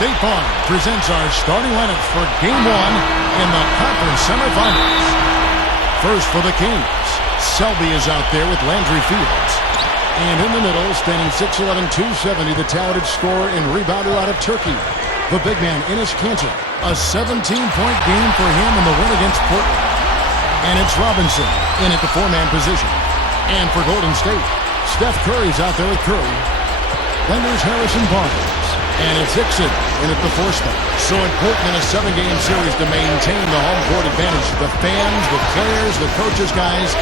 State Farm presents our starting lineups for Game 1 in the conference semifinals. First for the Kings, Selby is out there with Landry Fields. And in the middle, standing 6'11", 270, the talented scorer and rebounder out of Turkey, the big man, Enes Kanter. A 17-point game for him in the win against Portland. And it's Robinson in at the four-man position. And for Golden State, Steph Curry's out there with Curry. Then there's Harrison Barnes. And it's Hickson in at the four spot. So important in a 7-game series to maintain the home court advantage. The fans, the players, the coaches, guys,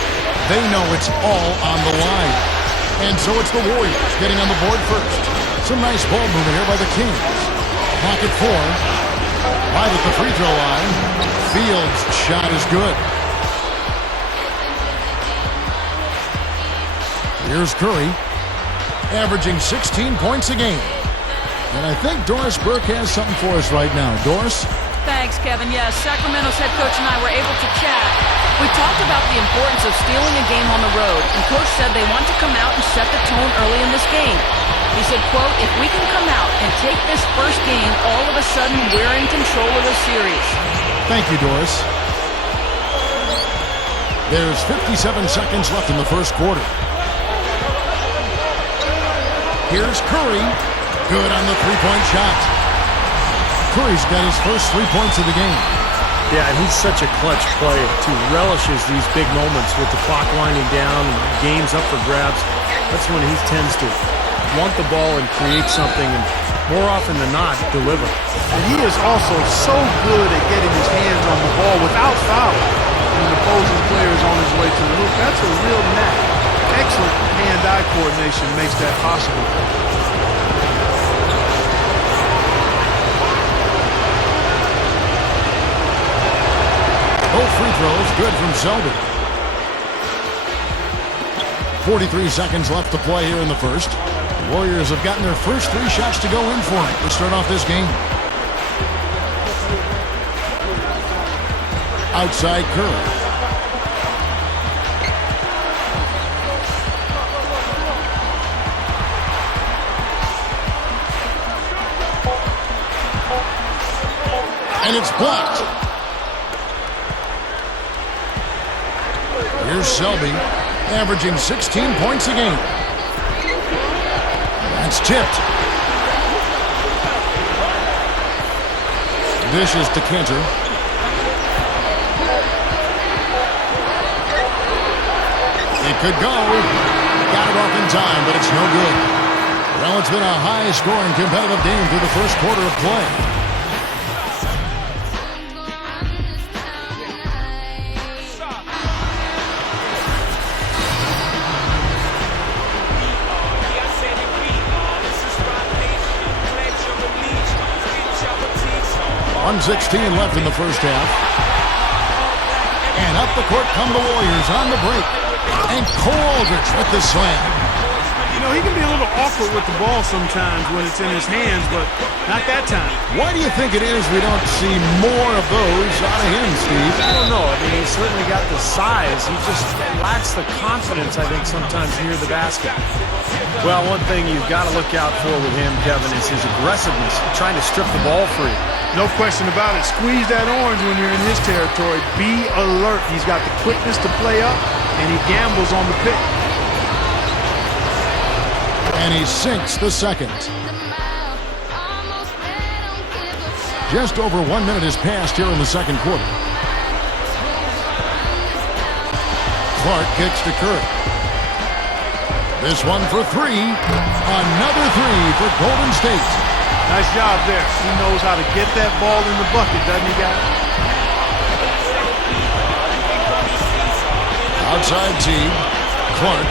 they know it's all on the line. And so it's the Warriors getting on the board first. Some nice ball movement here by the Kings. Pocket four. Right at the free throw line. Fields' shot is good. Here's Curry, averaging 16 points a game. And I think Doris Burke has something for us right now. Doris? Thanks, Kevin. Yes, Sacramento's head coach and I were able to chat. We talked about the importance of stealing a game on the road, and Coach said they want to come out and set the tone early in this game. He said, quote, if we can come out and take this first game, all of a sudden we're in control of the series. Thank you, Doris. There's 57 seconds left in the first quarter. Here's Curry. Good on the three-point shot. Curry's got his first 3 points of the game. Yeah, and he's such a clutch player, too. Relishes these big moments with the clock winding down and games up for grabs. That's when he tends to want the ball and create something, and more often than not, deliver. And he is also so good at getting his hands on the ball without fouling when the opposing player is on his way to the hoop. That's a real knack. Excellent hand-eye coordination makes that possible. Both free throws good from Selby. 43 seconds left to play here in the first. The Warriors have gotten their first 3 shots to go in for it to start off this game. Outside Curry. And it's blocked. Here's Selby, averaging 16 points a game. That's tipped. Dishes to Kanter. It could go. Got it off in time, but it's no good. Well, it's been a high-scoring competitive game through the first quarter of play. .16 left in the first half. And up the court come the Warriors on the break. And Cole Aldrich with the slam. You know, he can be a little awkward with the ball sometimes when it's in his hands, but not that time. Why do you think it is we don't see more of those out of him, Steve? I don't know. I mean, he's certainly got the size. He just lacks the confidence, I think, sometimes near the basket. Well, one thing you've got to look out for with him, Kevin, is his aggressiveness, trying to strip the ball free. No question about it. Squeeze that orange when you're in his territory. Be alert. He's got the quickness to play up, and he gambles on the pick. And he sinks the second. Just over 1 minute has passed here in the second quarter. Clark kicks to Curry. This one for 3. Another 3 for Golden State. Nice job there. He knows how to get that ball in the bucket, doesn't he, guys? Outside team. Clark.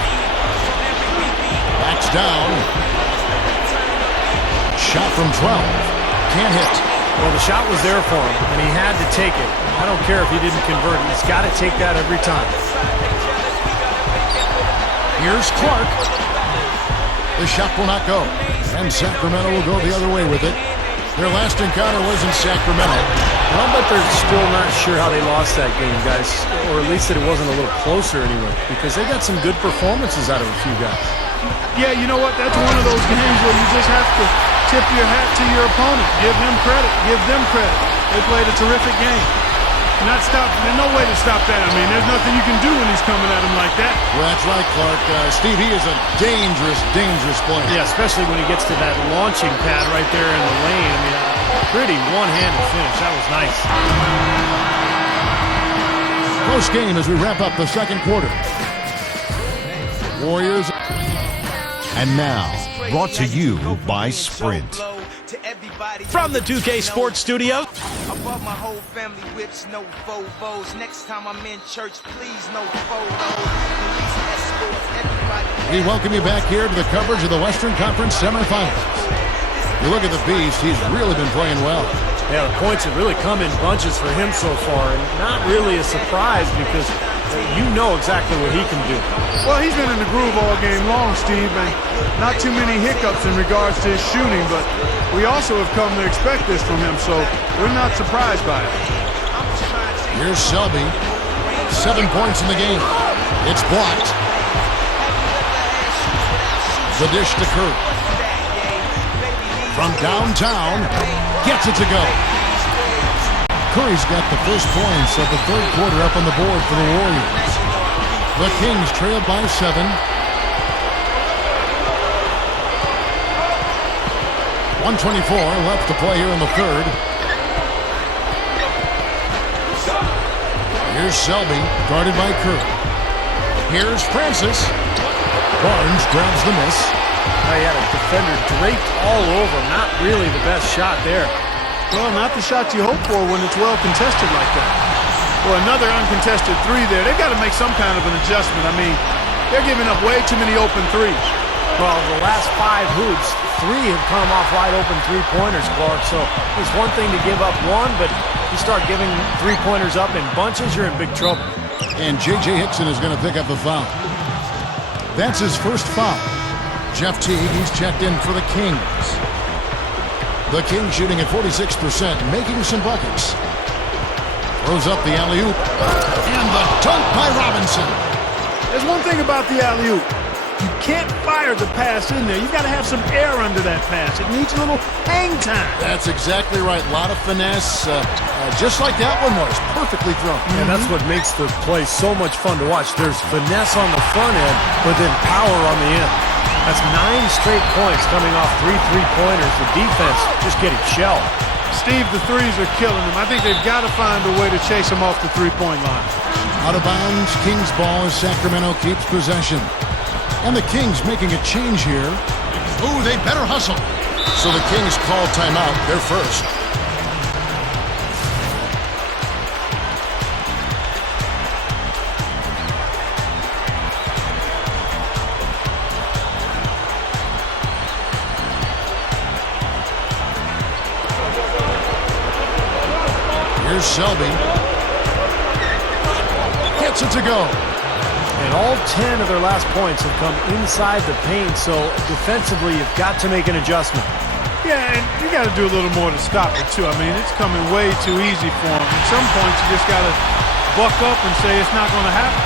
Backs down. Shot from 12. Can't hit. Well, the shot was there for him, and he had to take it. I don't care if he didn't convert. He's got to take that every time. Here's Clark. The shot will not go. And Sacramento will go the other way with it. Their last encounter was in Sacramento. And I'll bet they're still not sure how they lost that game, guys. Or at least that it wasn't a little closer anyway. Because they got some good performances out of a few guys. Yeah, you know what? That's one of those games where you just have to tip your hat to your opponent. Give him credit. Give them credit. They played a terrific game. There's no way to stop that. I mean, there's nothing you can do when he's coming at him like that. Well, that's right, Clark. Steve, he is a dangerous, dangerous player. Yeah, especially when he gets to that launching pad right there in the lane. I mean, pretty one-handed finish. That was nice. Close game as we wrap up the second quarter. Warriors. And now, brought to you by Sprint. From the 2K Sports Studio. I bought my whole family whips, no Vovos. Next time I'm in church, please no photos. Police escorts, everybody. We welcome you back here to the coverage of the Western Conference semifinals. You look at the Beast, he's really been playing well. Yeah, the points have really come in bunches for him so far, and not really a surprise because you know exactly what he can do. Well, he's been in the groove all game long, Steve, and not too many hiccups in regards to his shooting, but we also have come to expect this from him, so we're not surprised by it. Here's Selby. 7 points in the game. It's blocked. The dish to Curry. From downtown, gets it to go. Curry's got the first points of the third quarter up on the board for the Warriors. The Kings trail by 7. 1:24 left to play here in the third. Here's Selby, guarded by Curry. Here's Francis. Barnes grabs the miss. He had a defender draped all over him. Not really the best shot there. Well, not the shot you hope for when it's well contested like that. Well, another uncontested three there. They've got to make some kind of an adjustment. I mean, they're giving up way too many open threes. Well, the last 5 hoops, 3 have come off wide open three-pointers, Clark. So it's one thing to give up one, but you start giving three-pointers up in bunches, you're in big trouble. And J.J. Hickson is going to pick up a foul. That's his first foul. Jeff Teague, he's checked in for the Kings. The Kings shooting at 46%, making some buckets. Throws up the alley-oop. And the dunk by Robinson. There's one thing about the alley-oop. You can't fire the pass in there. You've got to have some air under that pass. It needs a little hang time. That's exactly right. A lot of finesse, just like that one was. Perfectly thrown. And that's what makes the play so much fun to watch. There's finesse on the front end, but then power on the end. That's 9 straight points coming off 3 three-pointers. The defense just getting shelled. Steve, the threes are killing them. I think they've got to find a way to chase them off the three-point line. Out of bounds, Kings ball as Sacramento keeps possession. And the Kings making a change here. Ooh, they better hustle. So the Kings call timeout. They're first. Here's Selby. Gets it to go. And all 10 of their last points have come inside the paint, so defensively you've got to make an adjustment. Yeah, and you got to do a little more to stop it, too. I mean, it's coming way too easy for them. At some points, you just got to buck up and say it's not going to happen.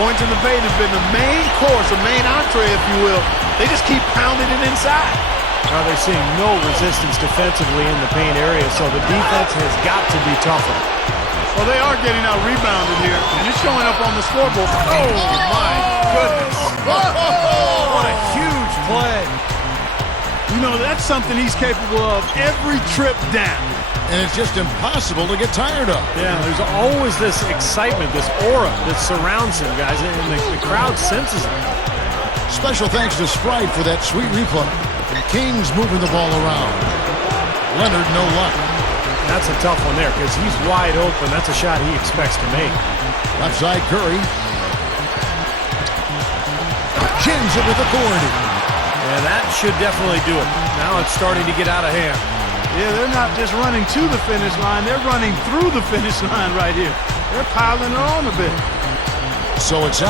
Points in the paint have been the main course, the main entree, if you will. They just keep pounding it inside. Now they're seeing no resistance defensively in the paint area, so the defense has got to be tougher. Well, they are getting out rebounded here, and it's showing up on the scoreboard. Oh, my goodness. What a huge play. You know, that's something he's capable of every trip down. And it's just impossible to get tired of. Yeah, there's always this excitement, this aura that surrounds him, guys, and the crowd senses it. Special thanks to Sprite for that sweet replay. Kings moving the ball around. Leonard, no luck. That's a tough one there because he's wide open. That's a shot he expects to make. Left side Curry. Jams it with authority. And that should definitely do it. Now it's starting to get out of hand. Yeah, they're not just running to the finish line. They're running through the finish line right here. They're piling it on a bit. So it's